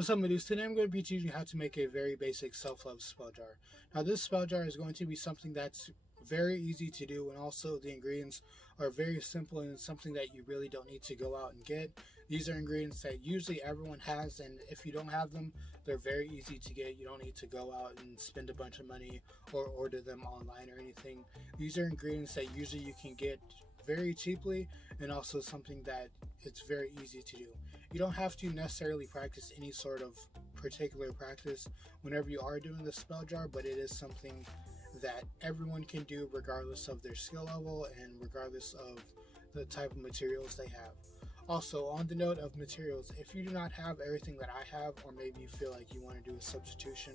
What's up, my dudes? Today I'm going to be teaching you how to make a very basic self-love spell jar. Now this spell jar is going to be something that's very easy to do, and also the ingredients are very simple and something that you really don't need to go out and get. These are ingredients that usually everyone has, and if you don't have them, they're very easy to get. You don't need to go out and spend a bunch of money or order them online or anything. These are ingredients that usually you can get very cheaply, and also something that it's very easy to do. You don't have to necessarily practice any sort of particular practice whenever you are doing the spell jar, but it is something that everyone can do regardless of their skill level and regardless of the type of materials they have. Also, on the note of materials, if you do not have everything that I have, or maybe you feel like you want to do a substitution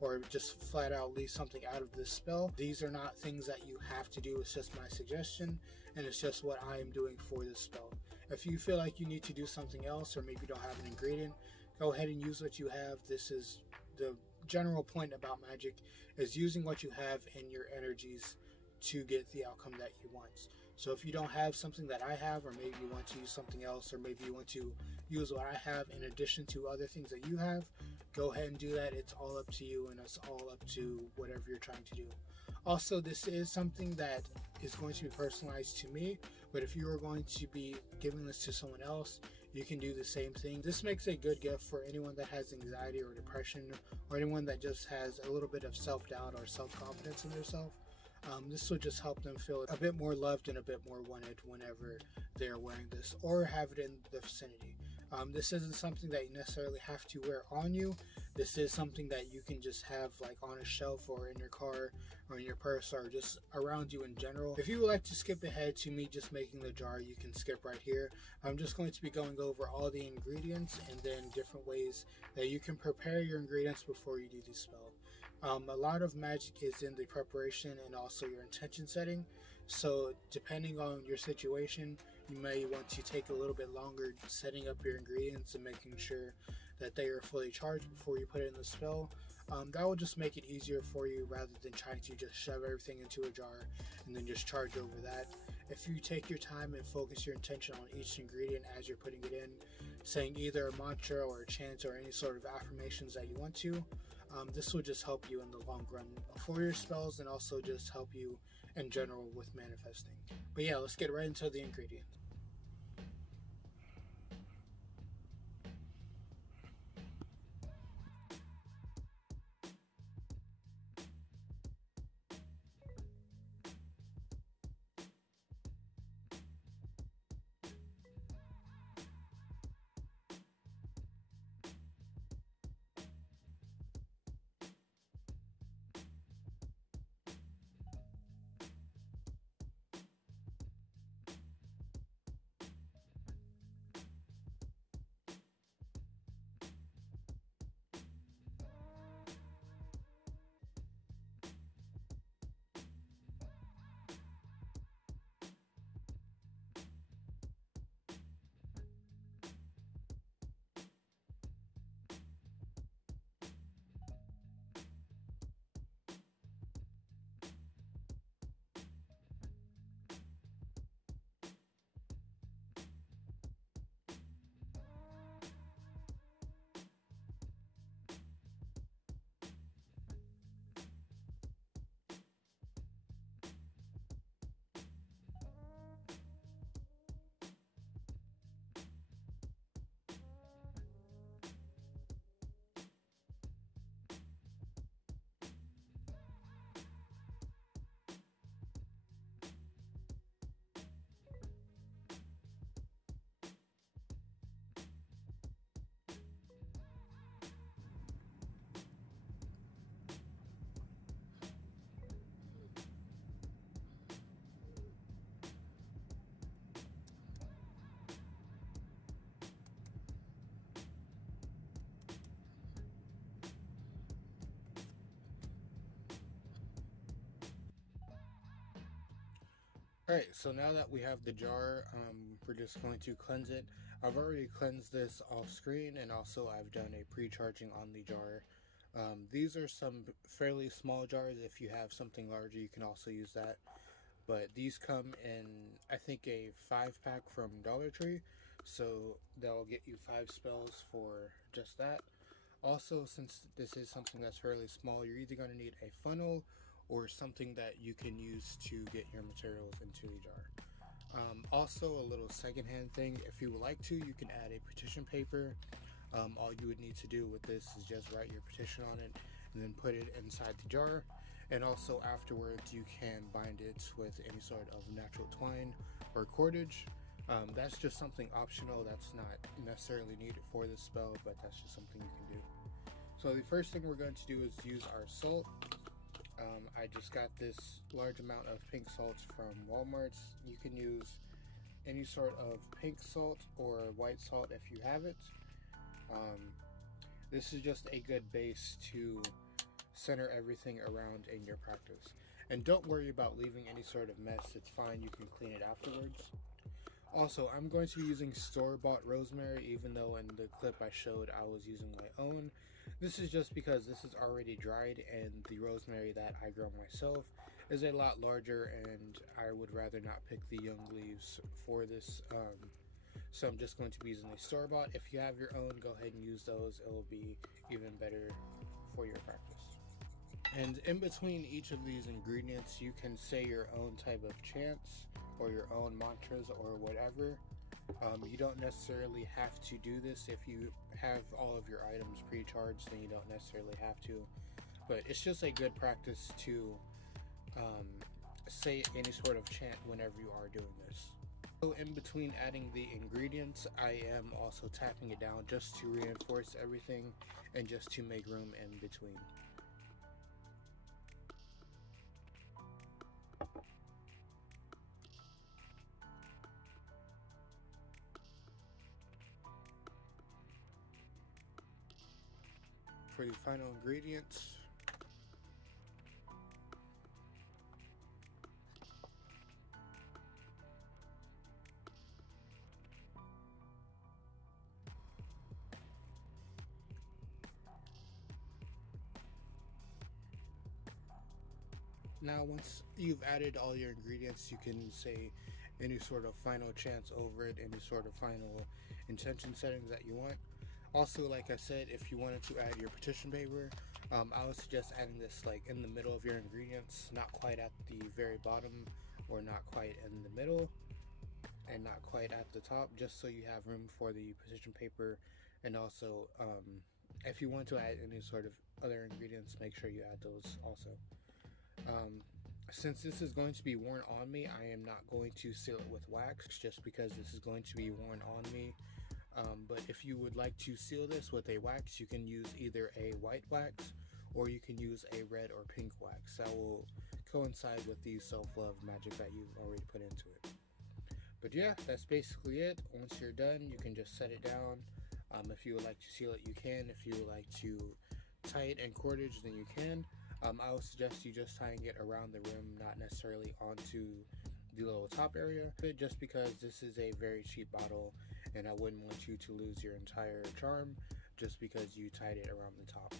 or just flat out leave something out of this spell, these are not things that you have to do. It's just my suggestion, and it's just what I am doing for this spell. If you feel like you need to do something else, or maybe you don't have an ingredient, go ahead and use what you have. This is the general point about magic, is using what you have and your energies to get the outcome that you want. So if you don't have something that I have, or maybe you want to use something else, or maybe you want to use what I have in addition to other things that you have, go ahead and do that. It's all up to you, and it's all up to whatever you're trying to do. Also, this is something that is going to be personalized to me, but if you are going to be giving this to someone else, you can do the same thing. This makes a good gift for anyone that has anxiety or depression, or anyone that just has a little bit of self-doubt or self-confidence in themselves. This will just help them feel a bit more loved and a bit more wanted whenever they're wearing this or have it in the vicinity. This isn't something that you necessarily have to wear on you. This is something that you can just have like on a shelf or in your car or in your purse or just around you in general. If you would like to skip ahead to me just making the jar, you can skip right here. I'm just going to be going over all the ingredients and then different ways that you can prepare your ingredients before you do the spell. A lot of magic is in the preparation and also your intention setting. So depending on your situation, you may want to take a little bit longer setting up your ingredients and making sure that they are fully charged before you put it in the spell. That will just make it easier for you rather than trying to just shove everything into a jar and then just charge over that. If you take your time and focus your intention on each ingredient as you're putting it in, saying either a mantra or a chant or any sort of affirmations that you want to, this will just help you in the long run for your spells, and also just help you in general with manifesting. But yeah, let's get right into the ingredients. Alright, so now that we have the jar, we're just going to cleanse it. I've already cleansed this off screen, and also I've done a pre-charging on the jar. These are some fairly small jars. If you have something larger, you can also use that. But these come in, I think, a 5-pack from Dollar Tree. So they'll get you 5 spells for just that. Also, since this is something that's fairly small, you're either going to need a funnel or something that you can use to get your materials into the jar. Also, a little secondhand thing, if you would like to, you can add a petition paper. All you would need to do with this is just write your petition on it and then put it inside the jar. And also afterwards you can bind it with any sort of natural twine or cordage. That's just something optional, that's not necessarily needed for this spell, but that's just something you can do. So the first thing we're going to do is use our salt. I just got this large amount of pink salt from Walmart. You can use any sort of pink salt or white salt if you have it. This is just a good base to center everything around in your practice. And don't worry about leaving any sort of mess, it's fine, you can clean it afterwards. Also, I'm going to be using store-bought rosemary, even though in the clip I showed I was using my own. This is just because this is already dried and the rosemary that I grow myself is a lot larger and I would rather not pick the young leaves for this. So I'm just going to be using a store-bought. If you have your own, go ahead and use those. It will be even better for your practice. And in between each of these ingredients, you can say your own type of chants or your own mantras or whatever. You don't necessarily have to do this. If you have all of your items pre-charged, then you don't necessarily have to. But it's just a good practice to say any sort of chant whenever you are doing this. So in between adding the ingredients, I am also tapping it down just to reinforce everything and just to make room in between. For the final ingredients, now once you've added all your ingredients, you can say any sort of final chants over it, any sort of final intention settings that you want. Also, like I said, if you wanted to add your petition paper, I would suggest adding this like in the middle of your ingredients, not quite at the very bottom or not quite in the middle and not quite at the top, just so you have room for the petition paper. And also, if you want to add any sort of other ingredients, make sure you add those also. Since this is going to be worn on me, I am not going to seal it with wax just because this is going to be worn on me. But if you would like to seal this with a wax, you can use either a white wax or you can use a red or pink wax. That will coincide with the self-love magic that you've already put into it. But yeah, that's basically it. Once you're done, you can just set it down. If you would like to seal it, you can. If you would like to tie it in cordage, then you can. I would suggest you just tying it around the rim, not necessarily onto the little top area, just because this is a very cheap bottle and I wouldn't want you to lose your entire charm just because you tied it around the top.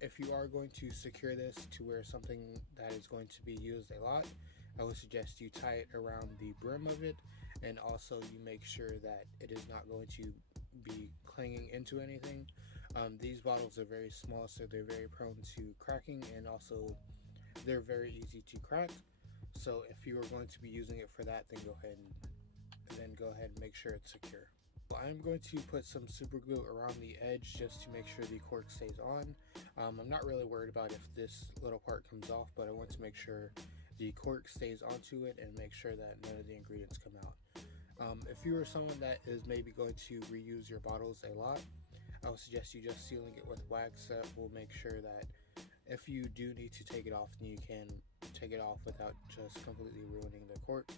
If you are going to secure this to wear something that is going to be used a lot, I would suggest you tie it around the brim of it, and also you make sure that it is not going to be clanging into anything. These bottles are very small, so they're very prone to cracking, and also they're very easy to crack. So if you are going to be using it for that, then go ahead and make sure it's secure. Well, I'm going to put some super glue around the edge just to make sure the cork stays on. I'm not really worried about if this little part comes off, but I want to make sure the cork stays onto it and make sure that none of the ingredients come out. If you are someone that is maybe going to reuse your bottles a lot, I would suggest you just sealing it with wax. That will make sure that if you do need to take it off, then you can take it off without just completely ruining the cork,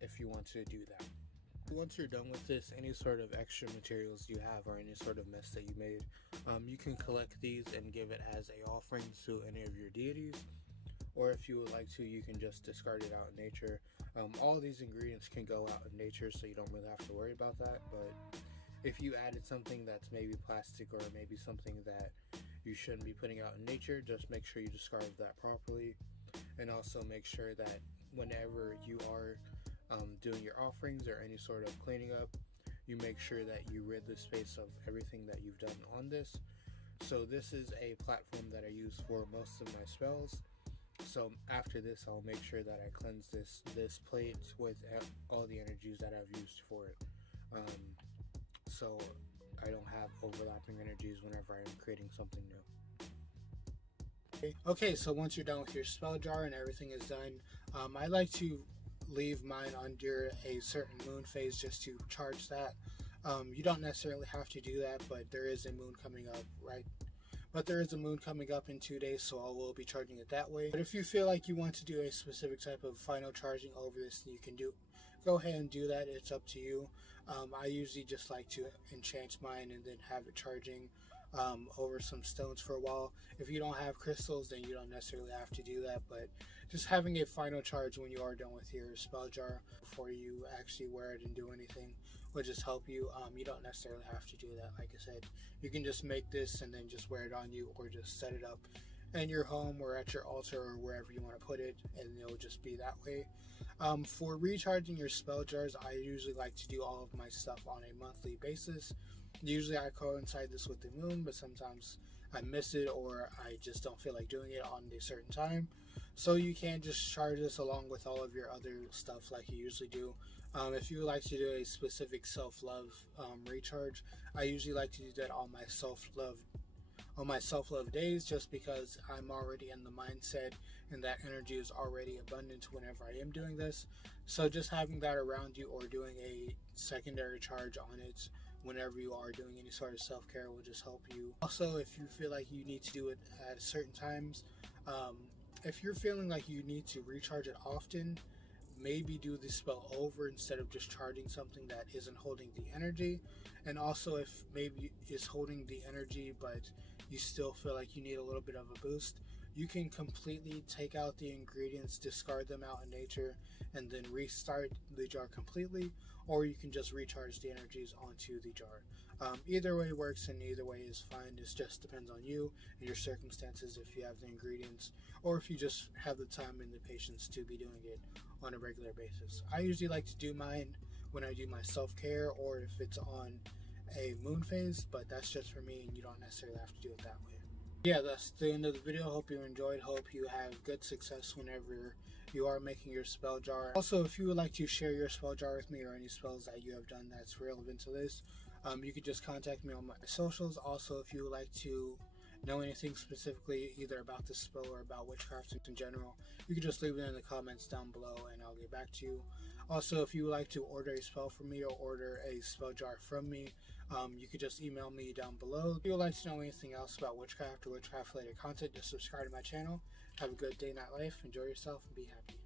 if you want to do that. Once you're done with this, any sort of extra materials you have or any sort of mess that you made, you can collect these and give it as a offering to any of your deities, or if you would like to, you can just discard it out in nature. All these ingredients can go out in nature, so you don't really have to worry about that. But if you added something that's maybe plastic or maybe something that you shouldn't be putting out in nature, just make sure you discard that properly. And also make sure that whenever you are doing your offerings or any sort of cleaning up, you make sure that you rid the space of everything that you've done on this. So this is a platform that I use for most of my spells. So after this, I'll make sure that I cleanse this plate with all the energies that I've used for it, so I don't have overlapping energies whenever I'm creating something new. Okay, so once you're done with your spell jar and everything is done, I like to leave mine under a certain moon phase just to charge that. You don't necessarily have to do that, but there is a moon coming up, right? But there is a moon coming up in 2 days, so I will be charging it that way. But if you feel like you want to do a specific type of final charging over this, you can go ahead and do that. It's up to you. I usually just like to enchant mine and then have it charging over some stones for a while. If you don't have crystals, then you don't necessarily have to do that, but just having a final charge when you are done with your spell jar before you actually wear it and do anything will just help you. You don't necessarily have to do that. Like I said, you can just make this and then just wear it on you, or just set it up in your home or at your altar or wherever you want to put it, and it'll just be that way. For recharging your spell jars, I usually like to do all of my stuff on a monthly basis. Usually I coincide this with the moon, but sometimes I miss it or I just don't feel like doing it on a certain time. So you can just charge this along with all of your other stuff like you usually do. If you would like to do a specific self-love recharge, I usually like to do that on my self-love days, just because I'm already in the mindset and that energy is already abundant whenever I am doing this. So just having that around you or doing a secondary charge on it whenever you are doing any sort of self-care will just help you. Also, if you feel like you need to do it at certain times, if you're feeling like you need to recharge it often, maybe do the spell over instead of just charging something that isn't holding the energy. And also, if maybe it's holding the energy but you still feel like you need a little bit of a boost, you can completely take out the ingredients, discard them out in nature, and then restart the jar completely, or you can just recharge the energies onto the jar. Either way works and either way is fine. It just depends on you and your circumstances, if you have the ingredients or if you just have the time and the patience to be doing it on a regular basis. I usually like to do mine when I do my self-care or if it's on a moon phase, but that's just for me and you don't necessarily have to do it that way. Yeah, that's the end of the video. Hope you enjoyed. Hope you have good success whenever you are making your spell jar. Also, if you would like to share your spell jar with me or any spells that you have done that's relevant to this, you could just contact me on my socials. Also, if you would like to know anything specifically either about this spell or about witchcraft in general, you can just leave it in the comments down below and I'll get back to you. Also, if you would like to order a spell from me or order a spell jar from me, you could just email me down below. If you would like to know anything else about witchcraft or witchcraft related content, just subscribe to my channel. Have a good day, night, life. Enjoy yourself and be happy.